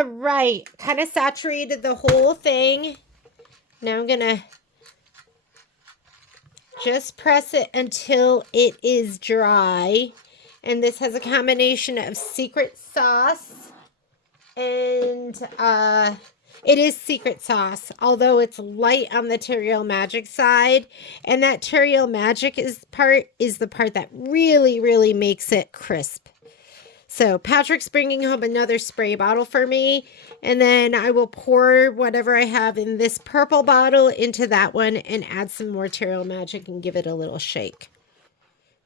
All right, kind of saturated the whole thing. Now I'm gonna just press it until it is dry. And this has a combination of secret sauce and it is secret sauce, although it's light on the Terial Magic side. And that Terial Magic is the part that really makes it crisp. So Patrick's bringing home another spray bottle for me, and then I will pour whatever I have in this purple bottle into that one and add some more Terial Magic and give it a little shake.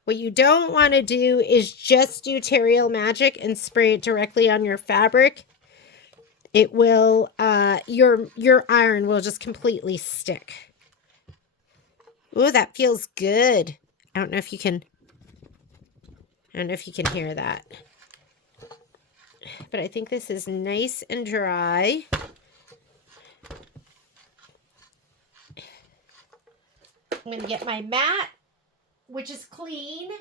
What you don't want to do is just do Terial Magic and spray it directly on your fabric. It will, your iron will just completely stick. Ooh, that feels good. I don't know if you can hear that. But I think this is nice and dry. I'm going to get my mat, which is clean.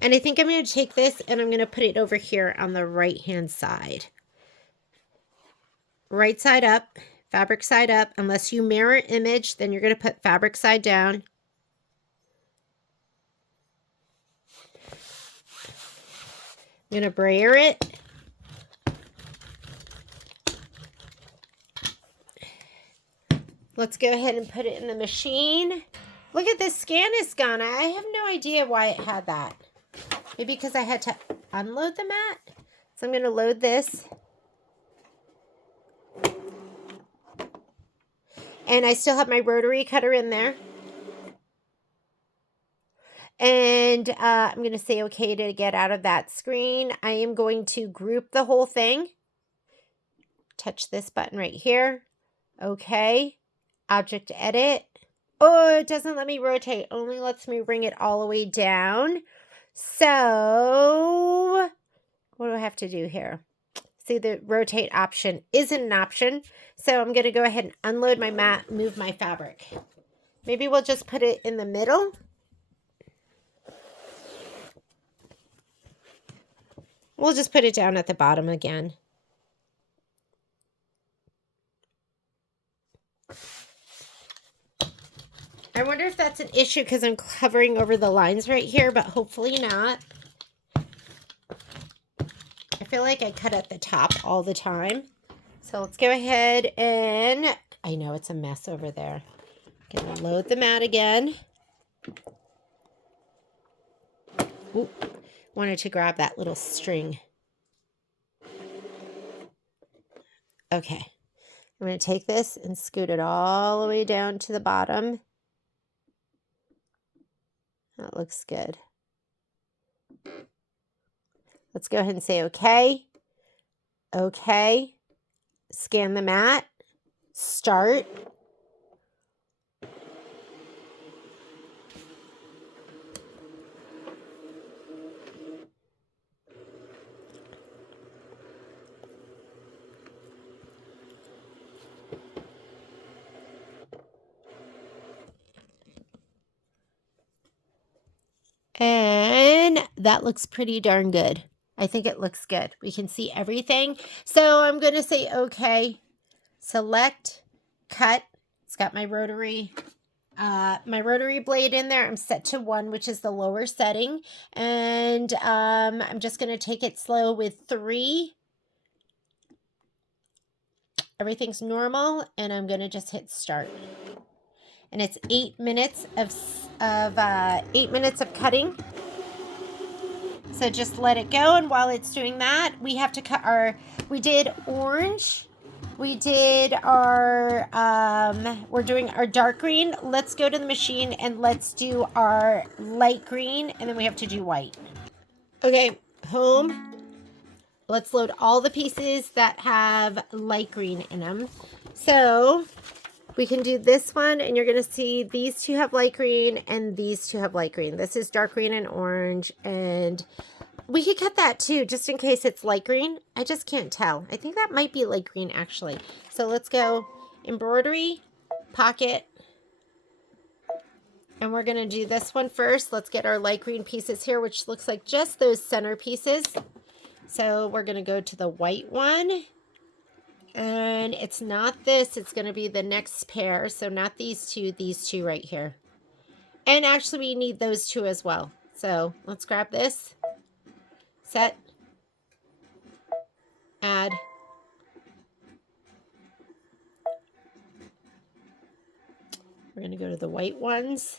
And I think I'm going to take this and I'm going to put it over here on the right-hand side. Right side up, fabric side up. Unless you mirror image, then you're going to put fabric side down. I'm going to brayer it. Let's go ahead and put it in the machine. Look at this scan is gone. I have no idea why it had that. Maybe because I had to unload the mat. So I'm going to load this. And I still have my rotary cutter in there. And I'm going to say okay to get out of that screen. I am going to group the whole thing. Touch this button right here. Okay. Object edit. Oh, it doesn't let me rotate. Only lets me bring it all the way down. So what do I have to do here? See, the rotate option isn't an option. So I'm going to go ahead and unload my mat, move my fabric. Maybe we'll just put it in the middle. We'll just put it down at the bottom again. I wonder if that's an issue because I'm covering over the lines right here, but hopefully not. I feel like I cut at the top all the time. So let's go ahead and, I know it's a mess over there. I'm gonna load the mat again. Ooh, wanted to grab that little string. Okay, I'm going to take this and scoot it all the way down to the bottom. That looks good. Let's go ahead and say okay. Okay. Scan the mat. Start. And that looks pretty darn good. I think it looks good. We can see everything. So I'm going to say okay. Select, cut. It's got my rotary blade in there. I'm set to 1, which is the lower setting. And I'm just going to take it slow with 3. Everything's normal. And I'm going to just hit start. And it's 8 minutes of 8 minutes of cutting. So just let it go. And while it's doing that, we have to cut we did orange. We did our, we're doing our dark green. Let's go to the machine and let's do our light green. And then we have to do white. Okay, home. Let's load all the pieces that have light green in them. So we can do this one, and you're going to see these two have light green, and these two have light green. This is dark green and orange, and we could cut that too, just in case it's light green. I just can't tell. I think that might be light green, actually. So let's go embroidery, pocket, and we're going to do this one first. Let's get our light green pieces here, which looks like just those center pieces. So we're going to go to the white one. And it's not this, it's going to be the next pair. So not these two right here. And actually we need those two as well. So let's grab this, set, add. We're going to go to the white ones.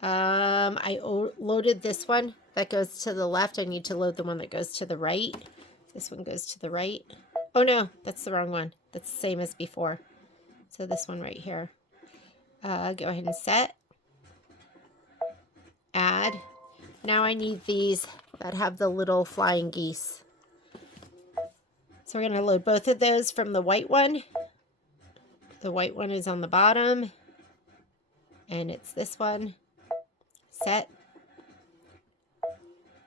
I loaded this one that goes to the left. I need to load the one that goes to the right. This one goes to the right. Oh no, that's the wrong one. That's the same as before. So this one right here. Go ahead and set. Add. Now I need these that have the little flying geese. So we're going to load both of those from the white one. The white one is on the bottom. And it's this one. Set.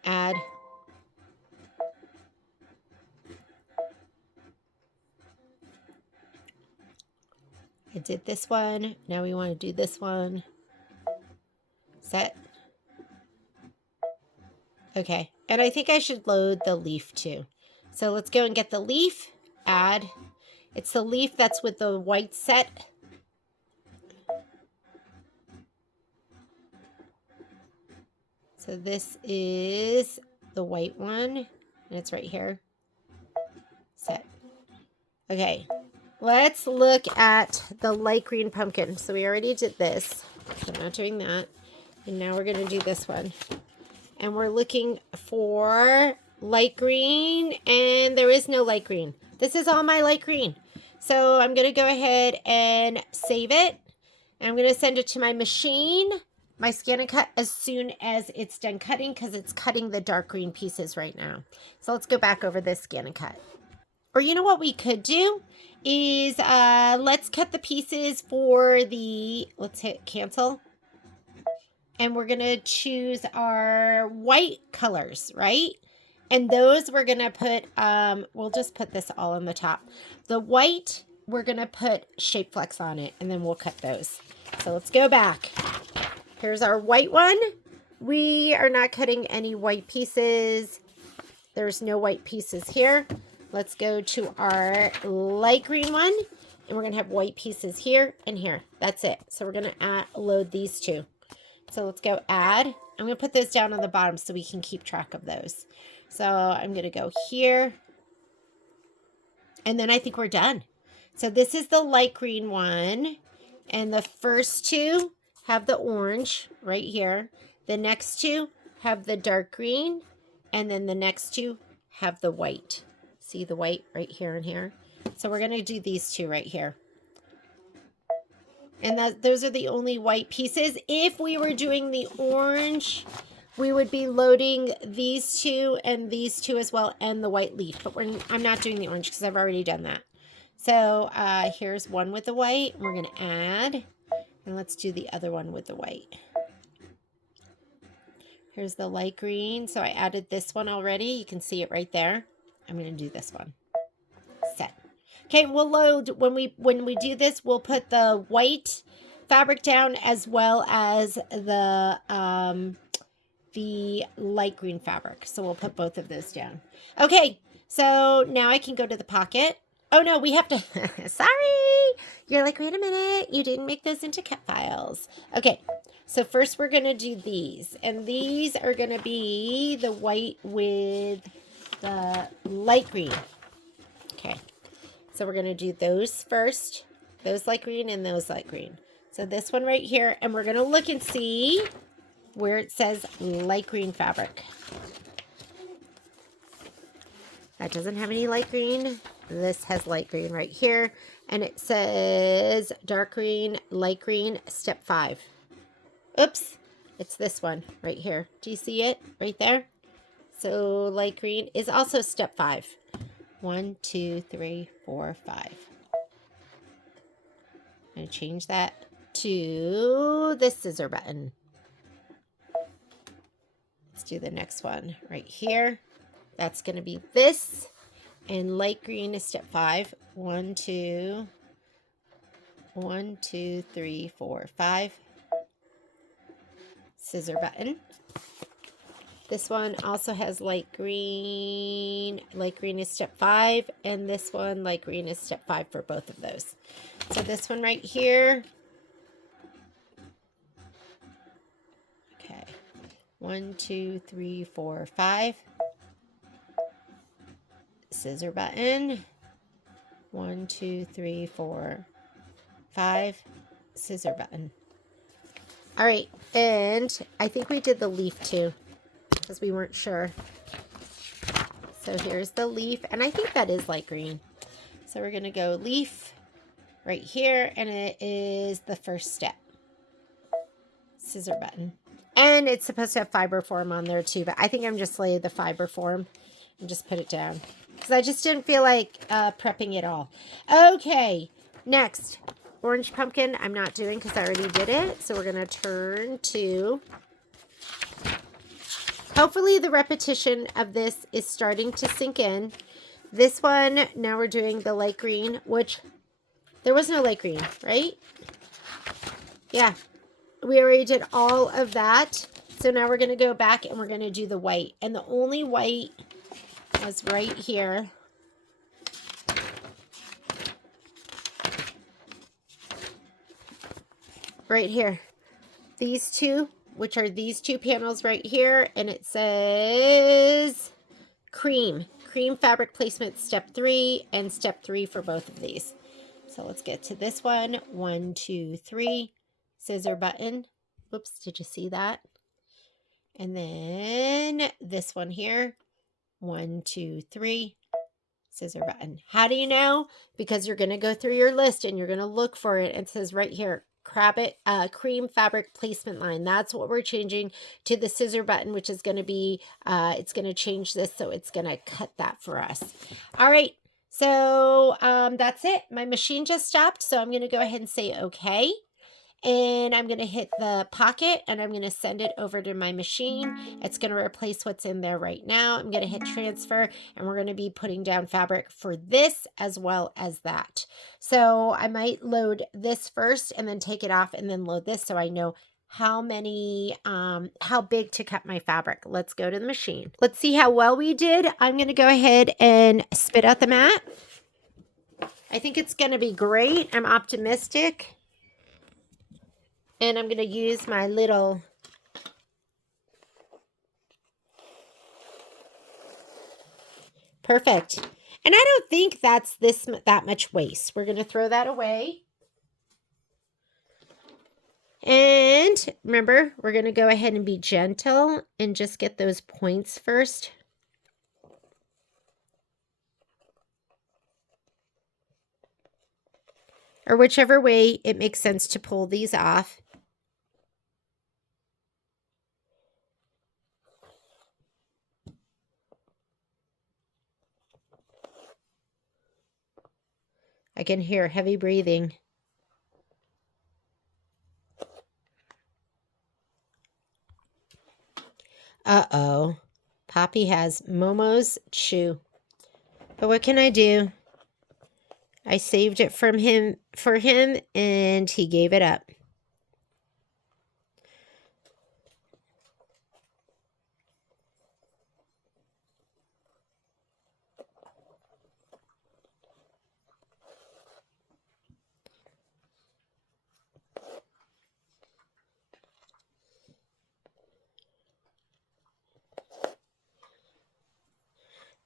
Add. I did this one. Now we want to do this one. Set. Okay. And I think I should load the leaf too. So let's go and get the leaf. Add. It's the leaf that's with the white set. So this is the white one. And it's right here. Set. Okay. Let's look at the light green pumpkin. So we already did this. So I'm not doing that. And now we're going to do this one. And we're looking for light green. And there is no light green. This is all my light green. So I'm going to go ahead and save it. And I'm going to send it to my machine, my scan and cut, as soon as it's done cutting, because it's cutting the dark green pieces right now. So let's go back over this scan and cut. Or you know what we could do is let's cut the pieces for the, let's hit cancel. And we're going to choose our white colors, right? And those we're going to put, we'll just put this all on the top. The white, we're going to put Shapeflex on it, and then we'll cut those. So let's go back. Here's our white one. We are not cutting any white pieces. There's no white pieces here. Let's go to our light green one, and we're going to have white pieces here and here. That's it. So we're going to load these two. So let's go add. I'm going to put those down on the bottom so we can keep track of those. So I'm going to go here. And then I think we're done. So this is the light green one. And the first two have the orange right here. The next two have the dark green. And then the next two have the white. See the white right here and here? So we're going to do these two right here. And those are the only white pieces. If we were doing the orange, we would be loading these two and these two as well, and the white leaf. But I'm not doing the orange because I've already done that. So here's one with the white. We're going to add. And let's do the other one with the white. Here's the light green. So I added this one already. You can see it right there. I'm going to do this one. Set. Okay, we'll load, when we do this, we'll put the white fabric down as well as the light green fabric. So we'll put both of those down. Okay, so now I can go to the pocket. Oh no, we have to, sorry. You're like, wait a minute, you didn't make those into cut files. Okay, so first we're gonna do these. And these are gonna be the white with the light green. Okay. So we're going to do those first, those light green and those light green. So this one right here, and we're going to look and see where it says light green fabric. That doesn't have any light green. This has light green right here, and it says dark green, light green, step 5. Oops, it's this one right here. Do you see it right there? So light green is also step 5. 1, 2, 3, 4, 5. I'm going to change that to the scissor button. Let's do the next one right here. That's going to be this. And light green is step 5. 1, 2, 3, 4, 5. Scissor button. This one also has light green. Light green is step 5, and this one, light green, is step 5 for both of those. So this one right here. Okay. 1, 2, 3, 4, 5. Scissor button. 1, 2, 3, 4, 5. Scissor button. All right, and I think we did the leaf too, because we weren't sure. So here's the leaf, and I think that is light green. So we're gonna go leaf right here, and it is the first step. Scissor button. And it's supposed to have fiber form on there too, but I think I'm just lay the fiber form and just put it down, because I just didn't feel like prepping it all. Okay, next. Orange pumpkin, I'm not doing because I already did it. So we're going to turn to, hopefully the repetition of this is starting to sink in. This one, now we're doing the light green, which there was no light green, right? Yeah, we already did all of that. So now we're going to go back and we're going to do the white. And the only white was right here. Right here. These two, which are these two panels right here, and it says cream fabric placement step 3 and step 3 for both of these. So let's get to this one. 1, 2, 3, scissor button. Whoops, did you see that? And then this one here. 1, 2, 3, scissor button. How do you know? Because you're going to go through your list and you're going to look for it. It says right here, cream fabric placement line. That's what we're changing to the scissor button, which is going to be, it's going to change this. So it's going to cut that for us. All right. So that's it. My machine just stopped. So I'm going to go ahead and say, okay. And I'm going to hit the pocket and I'm going to send it over to my machine. It's going to replace what's in there right now. I'm going to hit transfer and we're going to be putting down fabric for this as well as that. So I might load this first and then take it off and then load this so I know how big to cut my fabric. Let's go to the machine. Let's see how well we did. I'm going to go ahead and spit out the mat. I think it's going to be great. I'm optimistic. And I'm going to use my little perfect. And I don't think that's that much waste. We're going to throw that away. And remember, we're going to go ahead and be gentle and just get those points first. Or whichever way it makes sense to pull these off. I can hear heavy breathing. Uh-oh. Poppy has Momo's chew. But what can I do? I saved it for him, and he gave it up.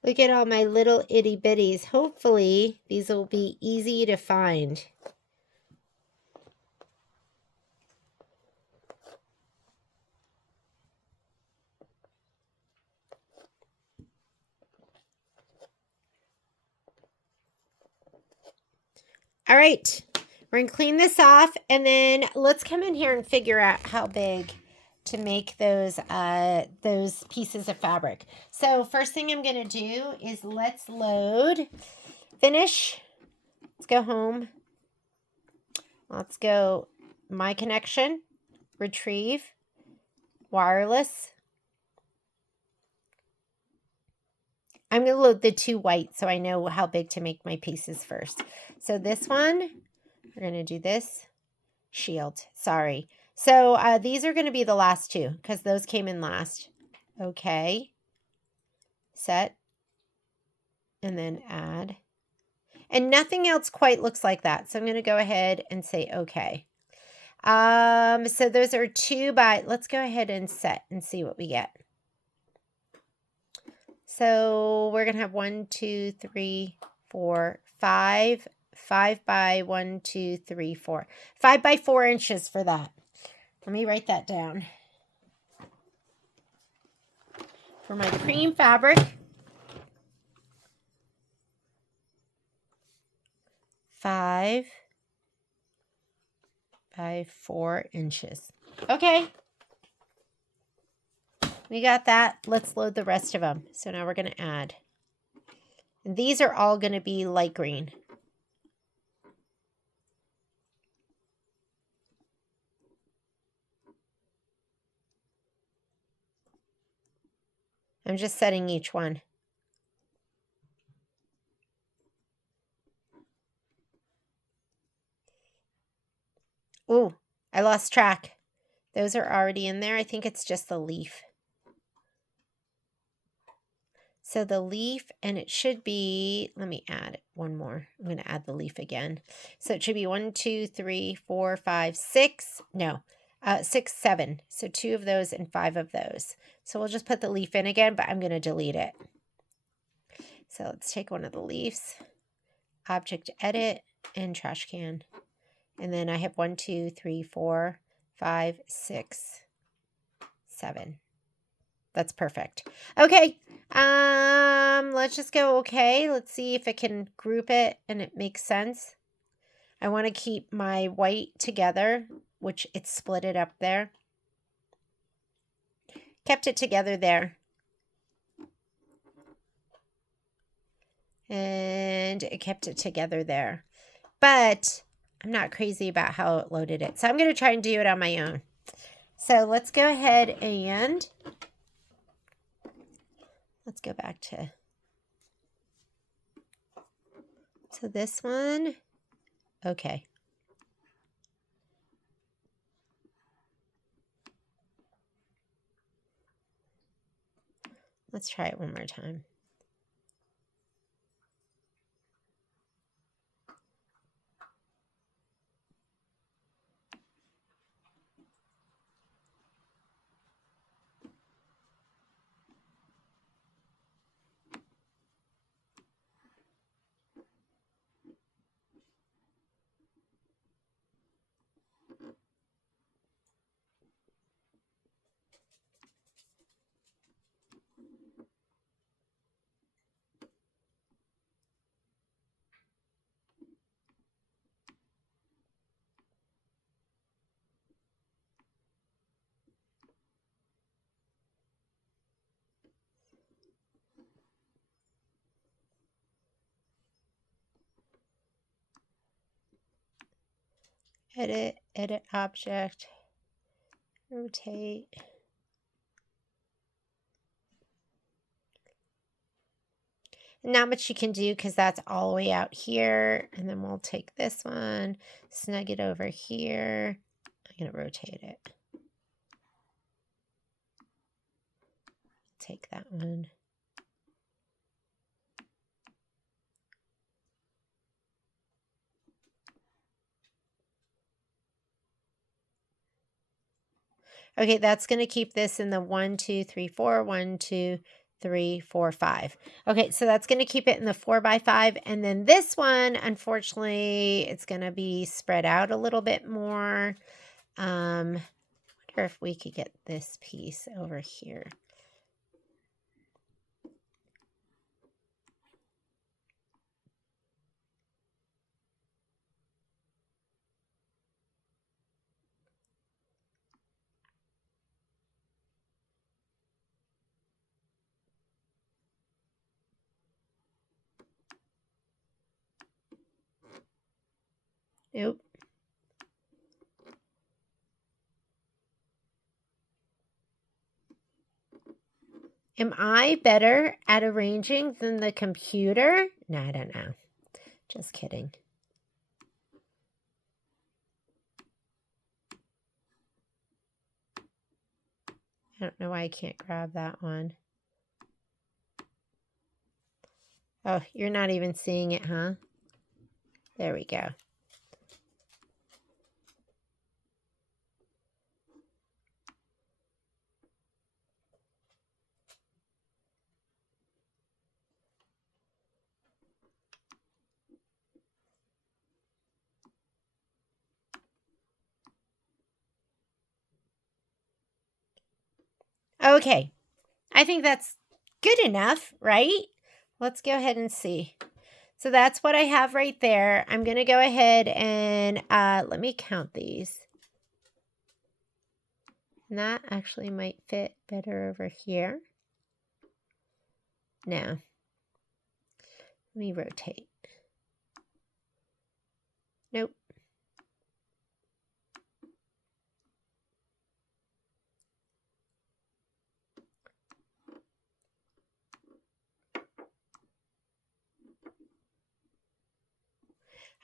Look at all my little itty bitties. Hopefully, these will be easy to find. All right, we're going to clean this off, and then let's come in here and figure out how big to make those pieces of fabric. So first thing I'm going to do is let's load, finish, let's go home, let's go my connection, retrieve, wireless. I'm going to load the 2 white so I know how big to make my pieces first. So this one, we're going to do this, shield, sorry. So these are going to be the last 2 because those came in last. okay, set, and then add. And nothing else quite looks like that. So I'm going to go ahead and say okay. So those are 2 by, let's go ahead and set and see what we get. So we're going to have 1, 2, 3, 4, 5, 5 by 1, 2, 3, 4, 5 by 4 inches for that. Let me write that down. For my cream fabric, 5 by 4 inches. Okay. We got that. Let's load the rest of them. So now we're going to add. And these are all going to be light green. I'm just setting each one. Ooh, I lost track. Those are already in there. I think it's just the leaf. So the leaf, and it should be, let me add one more. I'm going to add the leaf again. So it should be 1, 2, 3, 4, 5, 6. No, 6, 7. So 2 of those and 5 of those. So we'll just put the leaf in again, but I'm going to delete it. So let's take one of the leaves, object edit, and trash can. And then I have 1, 2, 3, 4, 5, 6, 7. That's perfect. Okay. Let's just go okay. Let's see if it can group it and it makes sense. I want to keep my white together, which it split it up there. Kept it together there. And it kept it together there. But I'm not crazy about how it loaded it. So I'm going to try and do it on my own. So let's go ahead and let's go back to, so this one, okay. Let's try it one more time. Edit, edit object, rotate. Not much you can do because that's all the way out here. And then we'll take this one, snug it over here. I'm going to rotate it. Take that one. Okay, that's going to keep this in the 1, 2, 3, 4, 1, 2, 3, 4, 5. Okay, so that's going to keep it in the 4 by 5. And then this one, unfortunately, it's going to be spread out a little bit more. Wonder if we could get this piece over here. Nope. Am I better at arranging than the computer? No, I don't know. Just kidding. I don't know why I can't grab that one. Oh, you're not even seeing it, huh? There we go. Okay, I think that's good enough, right? Let's go ahead and see. So that's what I have right there. I'm going to go ahead and let me count these. And that actually might fit better over here. Now, let me rotate. Nope.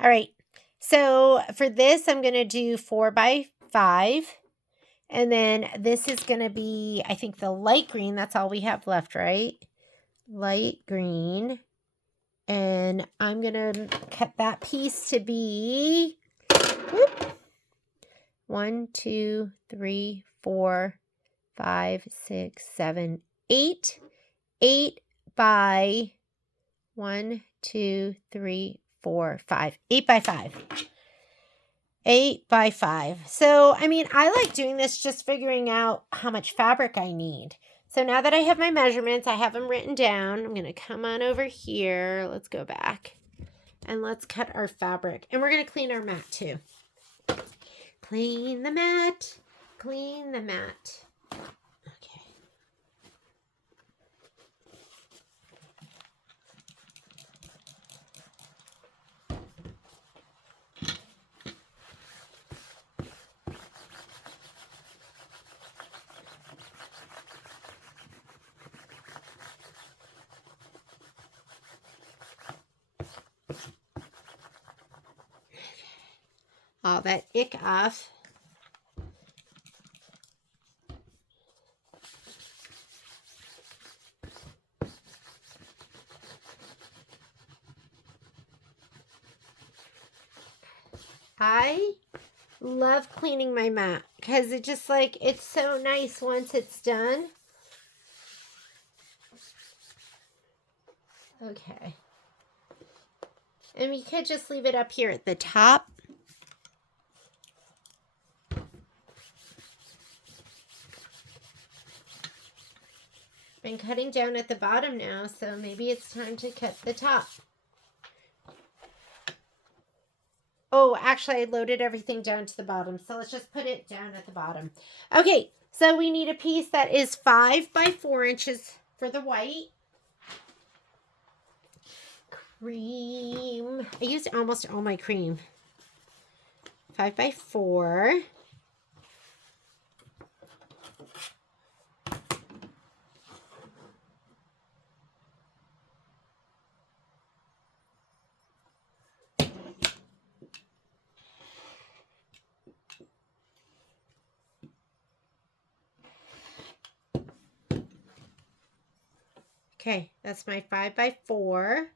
All right, so for this, I'm going to do 4 by 5. And then this is going to be, I think, the light green. That's all we have left, right? Light green. And I'm going to cut that piece to be 1, 2, 3, 4, 5, 6, 7, 8. 8 by 1, 2, 3, 4, 5. 8 by 5. 8 by 5. So, I mean, I like doing this, just figuring out how much fabric I need. So now that I have my measurements, I have them written down. I'm going to come on over here. Let's go back. And let's cut our fabric. And we're going to clean our mat too. Clean the mat. Clean the mat. Okay. All that ick off. I love cleaning my mat because it just like, it's so nice once it's done. Okay. And we could just leave it up here at the top. Been cutting down at the bottom now, so maybe it's time to cut the top. Oh, actually I loaded everything down to the bottom, so let's just put it down at the bottom. Okay, so we need a piece that is 5 by 4 inches for the white. Cream. I used almost all my cream. 5 by 4. Okay, that's my 5 by 4.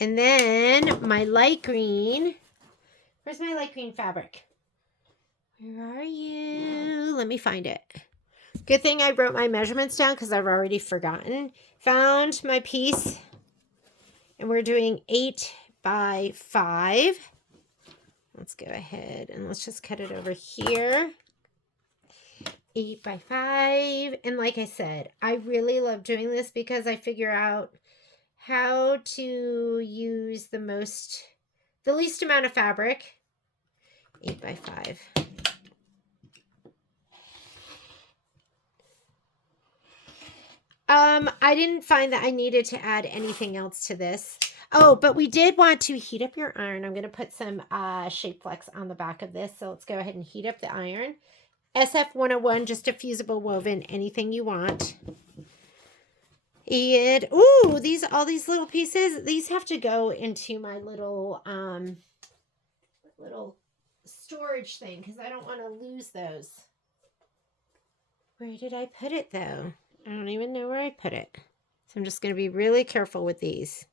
And then my light green. Where's my light green fabric? Where are you? Let me find it. Good thing I wrote my measurements down because I've already forgotten. Found my piece. And we're doing 8 by 5. Let's go ahead and let's just cut it over here. 8 by 5. And like I said, I really love doing this because I figure out how to use the least amount of fabric. 8 by 5. I didn't find that I needed to add anything else to this. Oh, but we did want to heat up your iron. I'm going to put some Shapeflex on the back of this. So let's go ahead and heat up the iron. SF101, just a fusible woven, anything you want. And, ooh, all these little pieces, these have to go into my little storage thing because I don't want to lose those. Where did I put it though? I don't even know where I put it. So I'm just going to be really careful with these.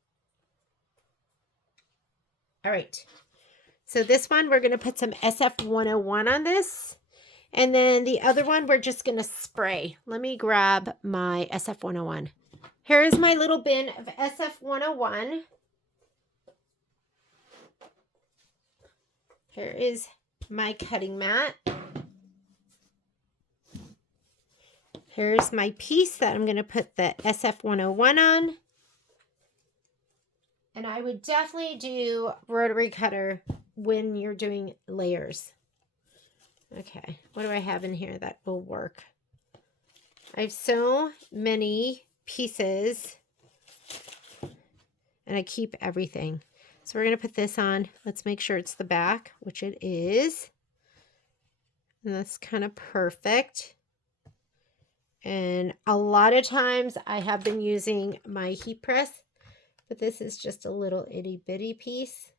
All right. So this one, we're going to put some SF101 on this. And then the other one, we're just going to spray. Let me grab my SF101. Here's my little bin of SF101. Here is my cutting mat. Here's my piece that I'm going to put the SF101 on. And I would definitely do rotary cutter when you're doing layers. Okay, what do I have in here that will work? I have so many pieces and I keep everything. So we're going to put this on. Let's make sure it's the back, which it is. And that's kind of perfect. And a lot of times I have been using my heat press, but this is just a little itty bitty piece.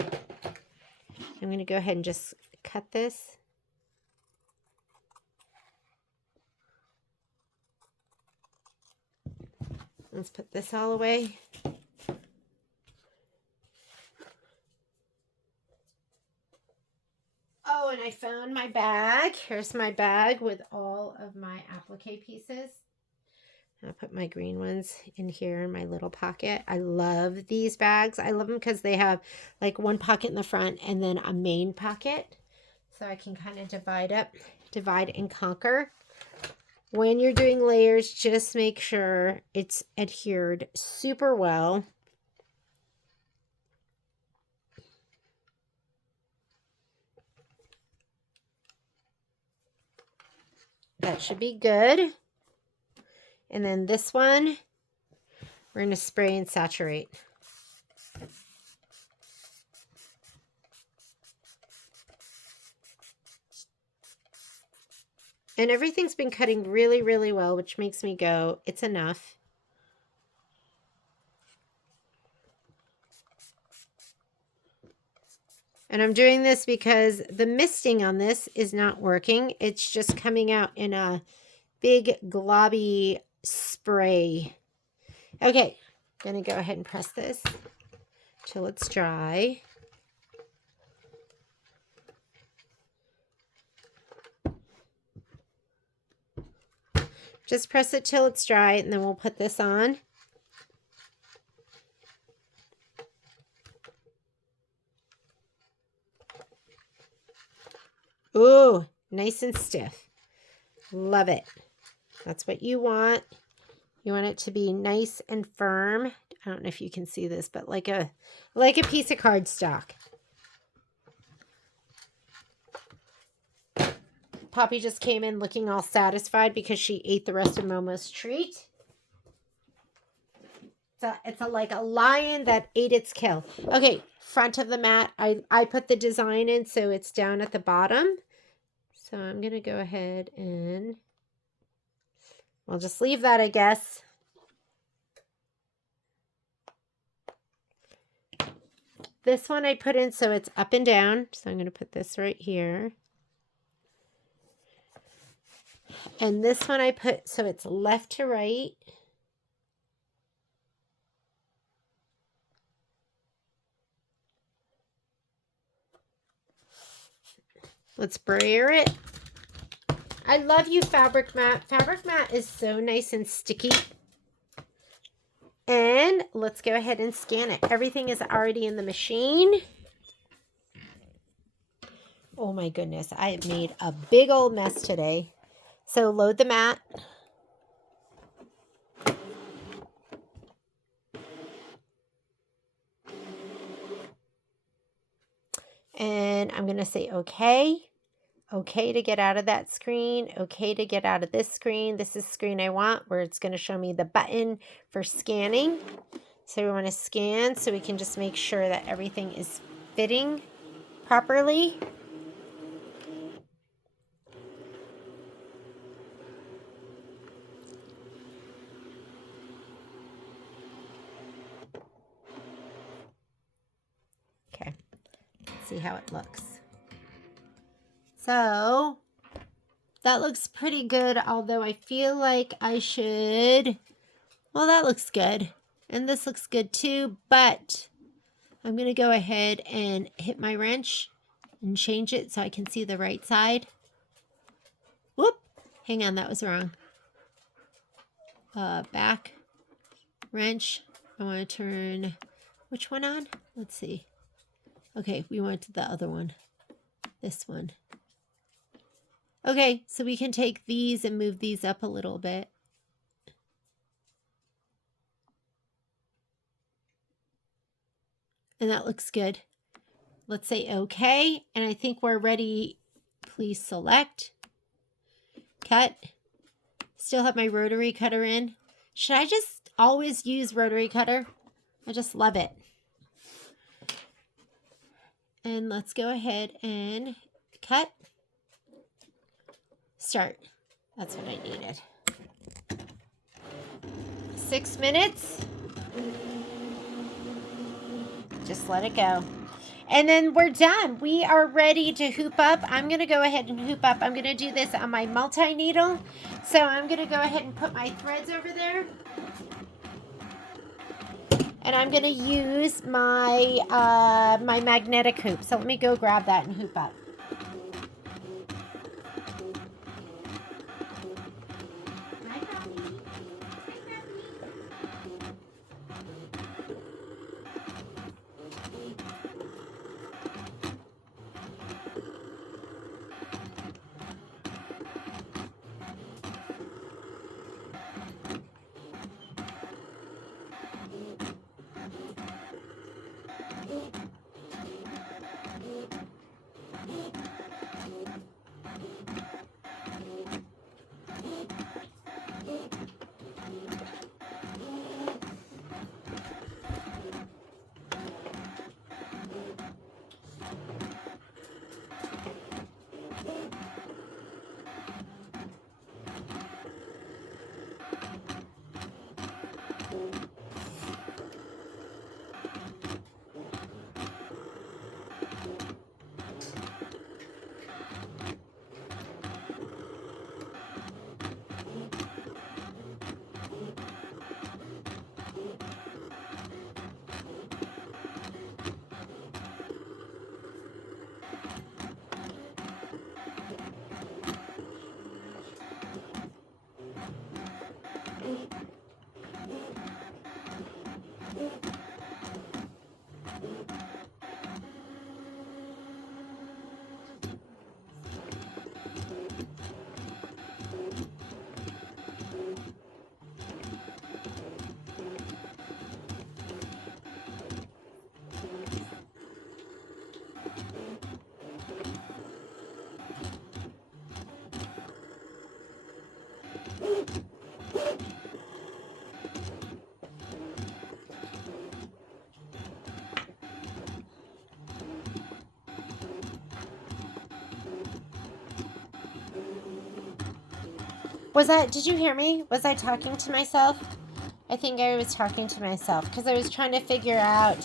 I'm going to go ahead and just cut this. Let's put this all away. Oh, and I found my bag. Here's my bag with all of my applique pieces. I'll put my green ones in here in my little pocket. I love these bags. I love them because they have like one pocket in the front and then a main pocket. So I can kind of divide and conquer. When you're doing layers, just make sure it's adhered super well. That should be good. And then this one, we're going to spray and saturate. And everything's been cutting really, really well, which makes me go, it's enough. And I'm doing this because the misting on this is not working. It's just coming out in a big globby spray. Okay, I'm going to go ahead and press this till it's dry. Just press it till it's dry, and then we'll put this on. Ooh, nice and stiff. Love it. That's what you want. You want it to be nice and firm. I don't know if you can see this, but like a piece of cardstock. Poppy just came in looking all satisfied because she ate the rest of Momo's treat. So it's like a lion that ate its kill. Okay, front of the mat. I put the design in so it's down at the bottom. So I'm going to go ahead and I'll just leave that, I guess. This one I put in so it's up and down. So I'm going to put this right here. And this one I put so it's left to right. Let's brayer it. I love you, fabric mat. Fabric mat is so nice and sticky. And let's go ahead and scan it. Everything is already in the machine. Oh my goodness, I have made a big old mess today. So load the mat. And I'm going to say okay. Okay to get out of that screen. Okay to get out of this screen. This is the screen I want where it's going to show me the button for scanning. So we want to scan so we can just make sure that everything is fitting properly. Okay, let's see how it looks. So that looks pretty good, although I feel like I should, well, that looks good. And this looks good too, but I'm going to go ahead and hit my wrench and change it so I can see the right side. Whoop, hang on, that was wrong. Back, wrench, I want to turn, which one on? Let's see. Okay, we went to the other one, this one. Okay, so we can take these and move these up a little bit. And that looks good. Let's say okay, and I think we're ready. Please select, cut. Still have my rotary cutter in. Should I just always use rotary cutter? I just love it. And let's go ahead and cut. Start. That's what I needed. 6 minutes. Just let it go. And then we're done. We are ready to hoop up. I'm going to go ahead and hoop up. I'm going to do this on my multi-needle. So I'm going to go ahead and put my threads over there. And I'm going to use my, my magnetic hoop. So let me go grab that and hoop up. Did you hear me? Was I talking to myself? I think I was talking to myself because I was trying to figure out,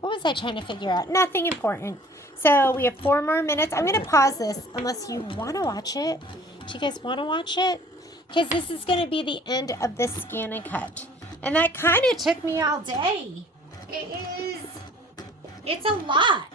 what was I trying to figure out? Nothing important. So we have 4 more minutes. I'm going to pause this unless you want to watch it. Do you guys want to watch it? Because this is going to be the end of this scan and cut. And that kind of took me all day. It's a lot.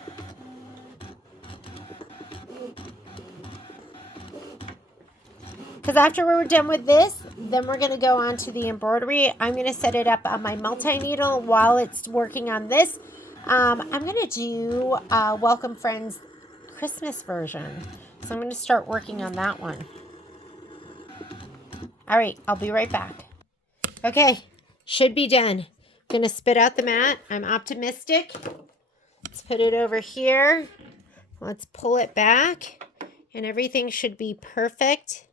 Because after we're done with this, then we're going to go on to the embroidery. I'm going to set it up on my multi-needle while it's working on this. I'm going to do Welcome Friends Christmas version. So I'm going to start working on that one. All right, I'll be right back. Okay, should be done. I'm going to spit out the mat. I'm optimistic. Let's put it over here. Let's pull it back. And everything should be perfect.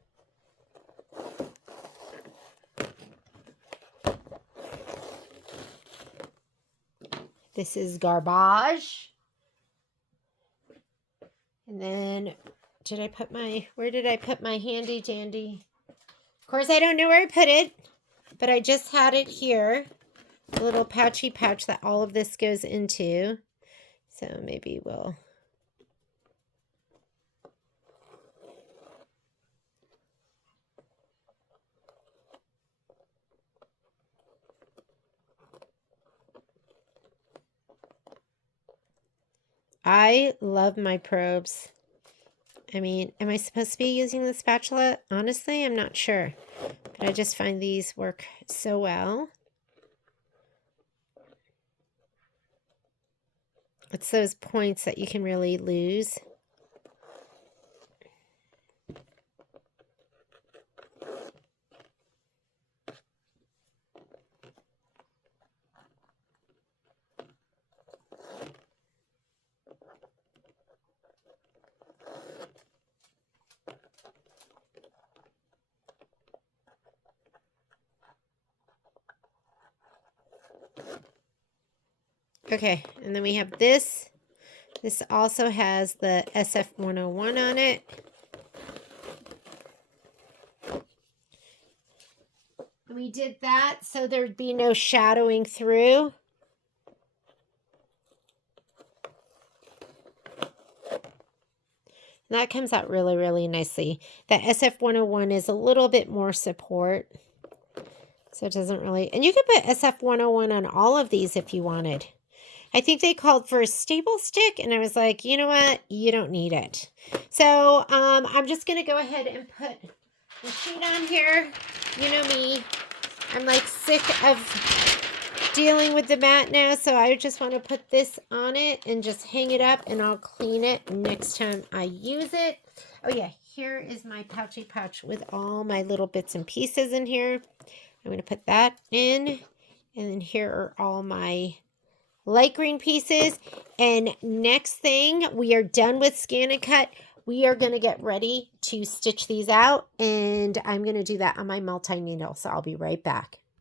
This is garbage. And then, where did I put my handy dandy? Of course, I don't know where I put it, but I just had it here. A little pouchy pouch that all of this goes into. So maybe we'll... I love my probes. I mean, am I supposed to be using the spatula? Honestly, I'm not sure. But I just find these work so well. It's those points that you can really lose. Okay, and then we have this. This also has the SF101 on it. We did that so there'd be no shadowing through. And that comes out really, really nicely. The SF101 is a little bit more support. So it doesn't really... And you could put SF101 on all of these if you wanted. I think they called for a staple stick, and I was like, you know what? You don't need it. So I'm just going to go ahead and put the sheet on here. You know me. I'm like sick of dealing with the mat now, so I just want to put this on it and just hang it up, and I'll clean it next time I use it. Oh yeah, here is my pouchy pouch with all my little bits and pieces in here. I'm going to put that in, and then here are all my light green pieces. And next thing, we are done with scan and cut. We are going to get ready to stitch these out, and I'm going to do that on my multi-needle, so I'll be right back.